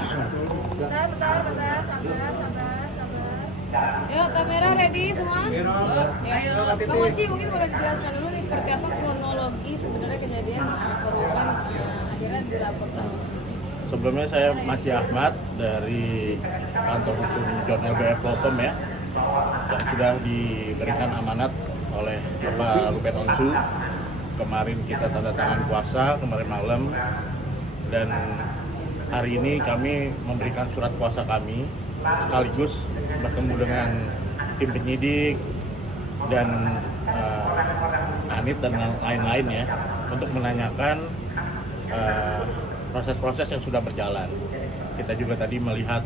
Bentar, sabar. Yuk, kamera ready semua? Ayo, Bang Oci mungkin boleh dijelaskan dulu nih seperti apa kronologi sebenarnya kejadian korban akhirnya dilaporkan. Sebelumnya saya Maci Ahmad dari kantor hukum John LBF Law Firm ya, yang sudah diberikan amanat oleh Bapak Ruben Onsu. Kemarin kita tanda tangan kuasa kemarin malam, dan hari ini kami memberikan surat kuasa kami sekaligus bertemu dengan tim penyidik dan Anit dan lain-lain ya, untuk menanyakan proses-proses yang sudah berjalan. Kita juga tadi melihat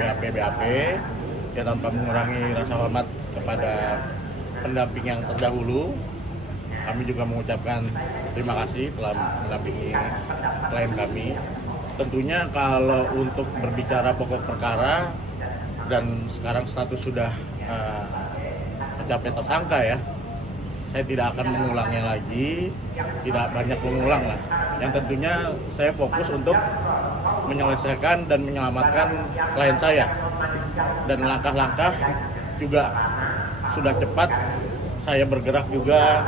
BAP ya, tanpa mengurangi rasa hormat kepada pendamping yang terdahulu. Kami juga mengucapkan terima kasih telah mendampingi klien kami. Tentunya kalau untuk berbicara pokok perkara dan sekarang status sudah mencapai tersangka ya, saya tidak akan mengulangnya lagi, tidak banyak mengulang lah. Yang tentunya saya fokus untuk menyelesaikan dan menyelamatkan klien saya. Dan langkah-langkah juga sudah cepat, saya bergerak juga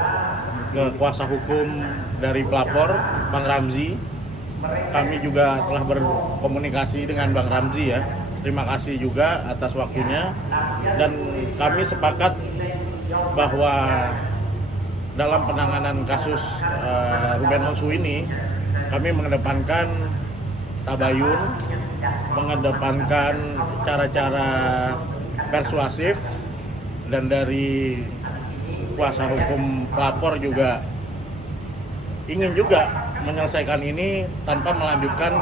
ke kuasa hukum dari pelapor, Bang Ramzi. Kami juga telah berkomunikasi dengan Bang Ramzi ya. Terima kasih juga atas waktunya, dan kami sepakat bahwa dalam penanganan kasus Ruben Onsu ini, kami mengedepankan tabayun, mengedepankan cara-cara persuasif, dan dari kuasa hukum pelapor juga ingin juga menyelesaikan ini tanpa melanjutkan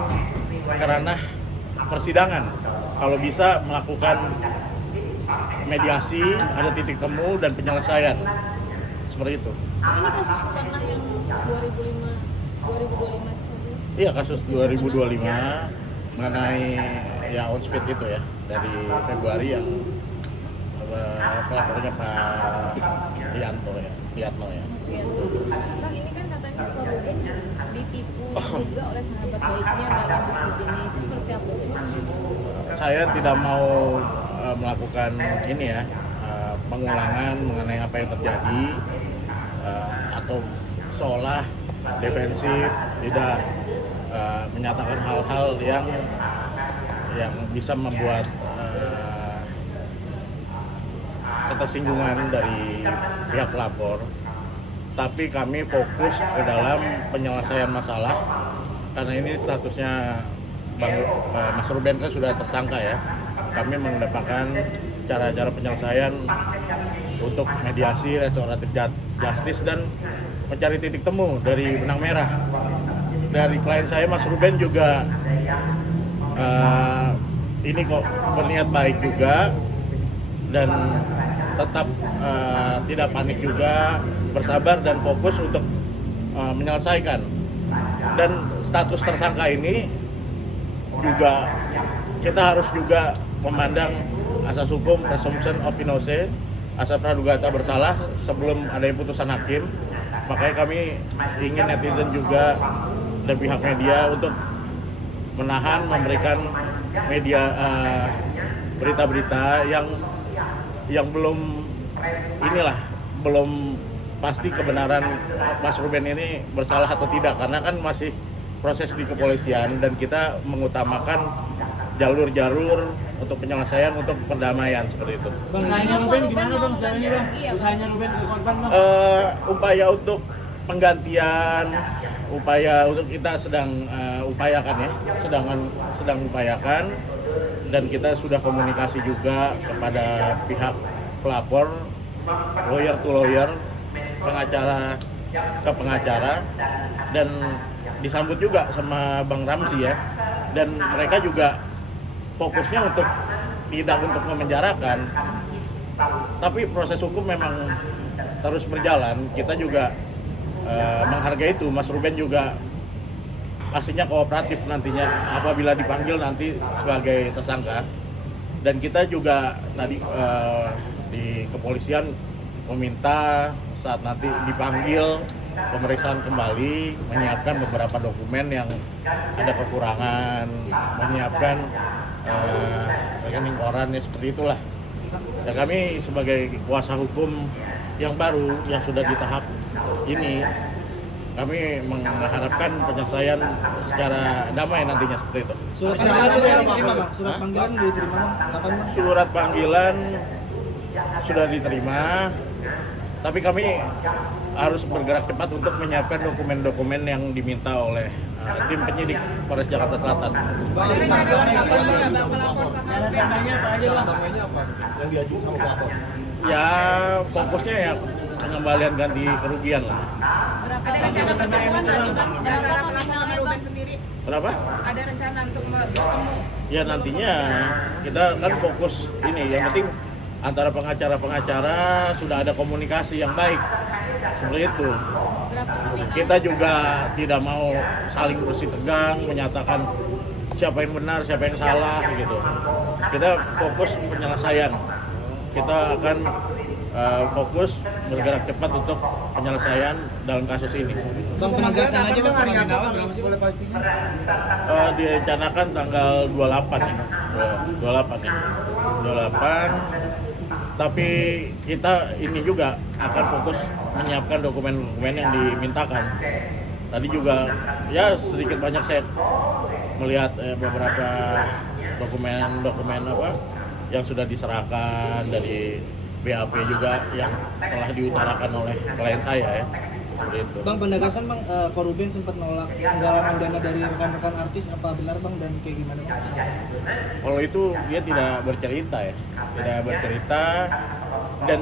ke ranah persidangan. Kalau bisa melakukan mediasi, ada titik temu dan penyelesaian. Seperti itu. Ini kasus pernah yang 2025 Iya, kasus 2025 mengenai ya on speed itu ya, dari Februari yang pelapornya Pak Rianto ya, Priatno ya. Bang, ini kan katanya Pak Ruben ditipu juga oleh sahabat baiknya dalam bisnis ini. Itu seperti apa sih, Bang? Saya tidak mau melakukan ini ya, pengulangan mengenai apa yang terjadi, atau seolah defensif, tidak menyatakan hal-hal yang bisa membuat ketersinggungan dari pihak pelapor. Tapi kami fokus ke dalam penyelesaian masalah, karena ini statusnya Mas Ruben kan sudah tersangka ya. Kami mengedepankan cara-cara penyelesaian untuk mediasi, restoratif justice, dan mencari titik temu dari benang merah. Dari klien saya Mas Ruben juga ini kok berniat baik juga, dan tetap tidak panik juga, bersabar dan fokus untuk menyelesaikan. Dan status tersangka ini juga kita harus juga memandang asas hukum presumption of innocence, asas praduga tak bersalah sebelum adanya putusan hakim. Makanya kami ingin netizen juga dan pihak media untuk menahan, memberikan media berita-berita yang belum pasti kebenaran Mas Ruben ini bersalah atau tidak, karena kan masih proses di kepolisian dan kita mengutamakan jalur-jalur untuk penyelesaian, untuk perdamaian seperti itu. Bang, usahanya Ruben gimana bang? Usahanya Ruben ke korban bang? Upaya untuk penggantian, upaya untuk kita sedang upayakan ya, sedang upayakan, dan kita sudah komunikasi juga kepada pihak pelapor, lawyer to lawyer, pengacara ke pengacara, dan disambut juga sama Bang Ramzi ya, dan mereka juga fokusnya tidak untuk memenjarakan, tapi proses hukum memang terus berjalan. Kita juga menghargai itu. Mas Ruben juga pastinya kooperatif nantinya apabila dipanggil nanti sebagai tersangka, dan kita juga tadi di kepolisian meminta saat nanti dipanggil pemeriksaan kembali, menyiapkan beberapa dokumen yang ada kekurangan, menyiapkan rekening koran ya seperti itulah. Ya kami sebagai kuasa hukum yang baru yang sudah di tahap ini, kami mengharapkan penyelesaian secara damai nantinya seperti itu. Surat panggilan sudah diterima, Bang. Surat panggilan sudah diterima, Bang. Kapan, Bang? Surat panggilan sudah diterima, tapi kami harus bergerak cepat untuk menyiapkan dokumen-dokumen yang diminta oleh tim penyidik Polres Jakarta Selatan. Tanda-tandanya apa aja, Bang? Yang diajukan sama pelapor. Ya fokusnya ya pengembalian ganti kerugian lah. Berapa Ada rencana pertemuan nggak sih, Bang? Berapa Antara nominalnya, pelapor sama Bang? Ruben sendiri? Berapa? Ada rencana untuk bertemu? Ya nantinya kita kan fokus ini, yang penting antara pengacara-pengacara sudah ada komunikasi yang baik seperti itu. Berapa nominal? Kita juga tidak mau saling bersih tegang, menyatakan siapa yang benar, siapa yang salah gitu. Kita fokus penyelesaian. Kita akan fokus bergerak cepat untuk penyelesaian dalam kasus ini. Bang, penegasan aja, Bang, hari apa, Bang? Boleh pastinya? Direncanakan tanggal 28 ya. 28 ya. 28. Tapi kita ini juga akan fokus menyiapkan dokumen-dokumen yang dimintakan. Tadi juga ya sedikit banyak saya melihat beberapa dokumen-dokumen apa yang sudah diserahkan dari BAP juga yang telah diutarakan oleh klien saya ya. Seperti itu. Bang, penegasan Bang, Koruben sempat nolak penggalangan dana dari rekan-rekan artis, apa benar Bang dan kayak gimana Bang? Kalau itu dia tidak bercerita ya, tidak bercerita. Dan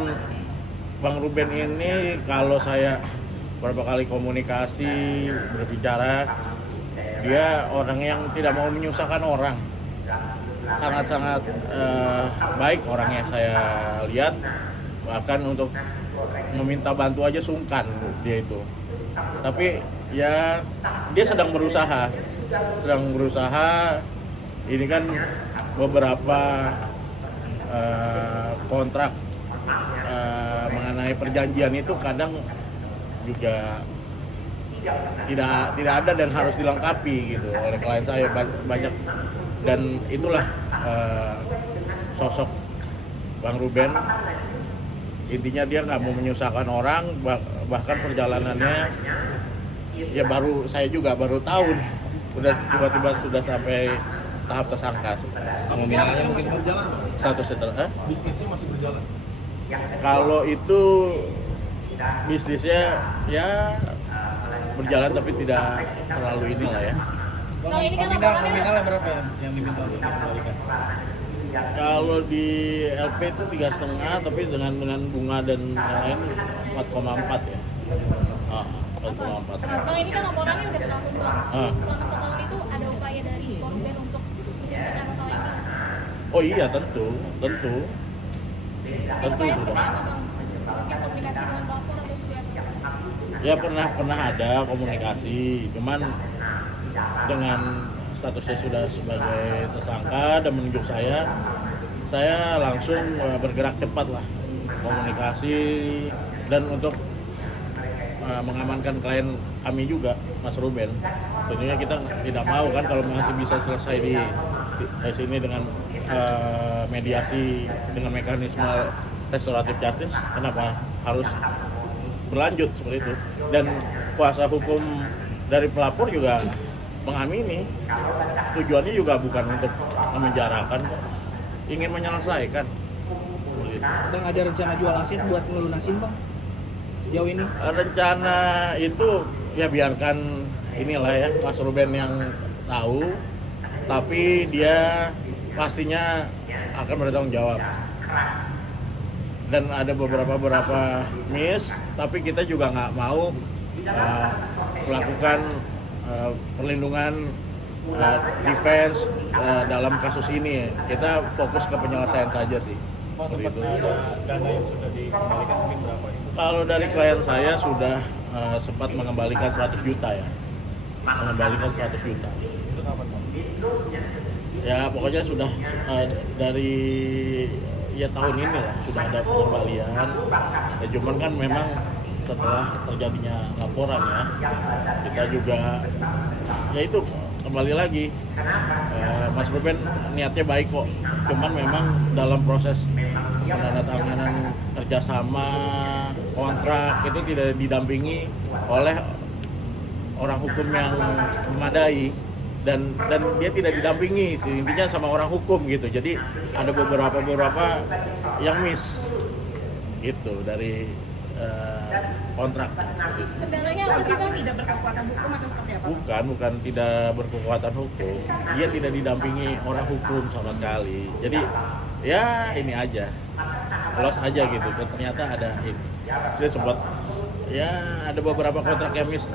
Bang Ruben ini kalau saya beberapa kali komunikasi, berbicara, dia orang yang tidak mau menyusahkan orang. Sangat-sangat baik orangnya saya lihat, bahkan untuk meminta bantu aja sungkan dia itu. Tapi ya dia sedang berusaha. Ini kan beberapa kontrak mengenai perjanjian itu kadang juga tidak ada dan harus dilengkapi gitu oleh klien saya banyak. Dan itulah sosok Bang Ruben. Intinya dia nggak mau menyusahkan orang, bahkan perjalanannya ya saya juga baru tahu udah tiba-tiba sudah sampai tahap tersangka. Nominalnya masih berjalan, Bang? Satu setelah Bisnisnya masih berjalan. kalau itu bisnisnya ya berjalan tapi tidak terlalu inilah ya. Bang, ini kan laporannya Nominalnya berapa yang diminta untuk dikembalikan? Kalau di LP itu 3,5 tapi dengan bunga dan lain 4,4 ya. 4,4. Bang, ini kan laporannya udah setahun Bang. Selama setahun itu ada upaya dari korban untuk menyelesaikan masalah ini nggak sih? Oh iya tentu. Upaya seperti sudah. apa Bang? Mungkin komunikasi dengan pelapor atau seperti apa? Ya pernah ada komunikasi, cuman dengan statusnya sudah sebagai tersangka dan menunjuk saya langsung bergerak cepat lah komunikasi dan untuk mengamankan klien kami juga, Mas Ruben. Tentunya kita tidak mau kan kalau masih bisa selesai di sini dengan mediasi dengan mekanisme restoratif justice, kenapa harus berlanjut seperti itu. Dan kuasa hukum dari pelapor juga mengamini, tujuannya juga bukan untuk memenjarakan, ingin menyelesaikan. Bang, ada rencana jual aset buat ngelunasin Bang? Sejauh ini? Rencana itu ya biarkan inilah ya Mas Ruben yang tahu, tapi dia pastinya akan bertanggung jawab. Dan ada beberapa miss, tapi kita juga nggak mau melakukan perlindungan defense dalam kasus ini. Kita fokus ke penyelesaian saja sih. Seperti itu. Dana yang sudah dikembalikan mungkin berapa? Kalau dari klien saya sudah sempat mengembalikan 100 juta ya. Mengembalikan 100 juta. Itu kapan, Bang? Ya pokoknya sudah dari ya tahun ini lah sudah ada pengembalian. Ya, cuman kan memang setelah terjadinya laporan ya, kita juga ya itu kembali lagi Mas Ruben niatnya baik kok, cuman memang dalam proses penandatanganan kerjasama kontrak itu tidak didampingi oleh orang hukum yang memadai dan dia tidak didampingi intinya sama orang hukum gitu. Jadi ada beberapa yang miss gitu dari kontrak. Kendalanya apa sih Bang? Tidak berkekuatan hukum atau seperti apa? Bukan tidak berkekuatan hukum. Dia tidak didampingi orang hukum sama sekali. Jadi ya ini aja, los aja gitu. Ternyata ada ini. Dia sempat ya ada beberapa kontrak yang miss.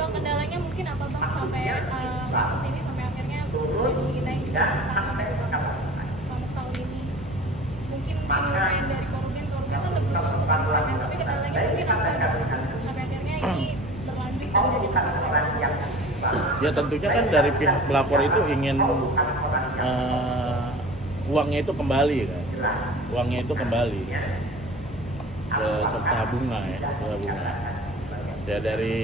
Bang, kendalanya mungkin apa Bang sampai kasus ini sampai akhirnya kita yang bersama selama setahun ini? Mungkin penyelesaian dari Korubin kan udah berusaha untuk menyelesaikan, tapi kendalanya mungkin apa gitu? Sampai akhirnya ini berlanjut menjadi kesalahan. Ya tentunya kan dari pihak pelapor itu ingin uangnya itu kembali kan, uangnya itu kembali serta bunga ya, ya dari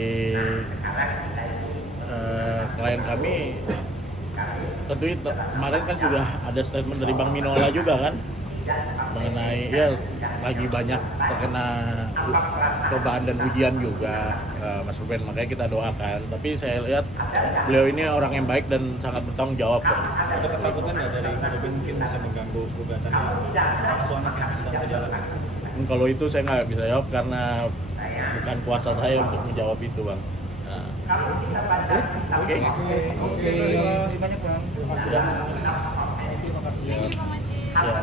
klien kami tentunya kemarin kan juga ada statement dari Bank Minola juga kan mengenai ya lagi banyak terkena cobaan dan ujian juga Mas Ruben, makanya kita doakan. Tapi saya lihat beliau ini orang yang baik dan sangat bertanggung jawab. Ada ketakutan nggak dari Korubin mungkin bisa mengganggu gugatan kasus anak yang sedang berjalan? Kalau itu saya nggak bisa jawab karena bukan kuasa saya untuk menjawab itu, Bang. Nah. Oke. Terima kasih banyak Bang. Sudah. Thank you Bang Maci. Ya.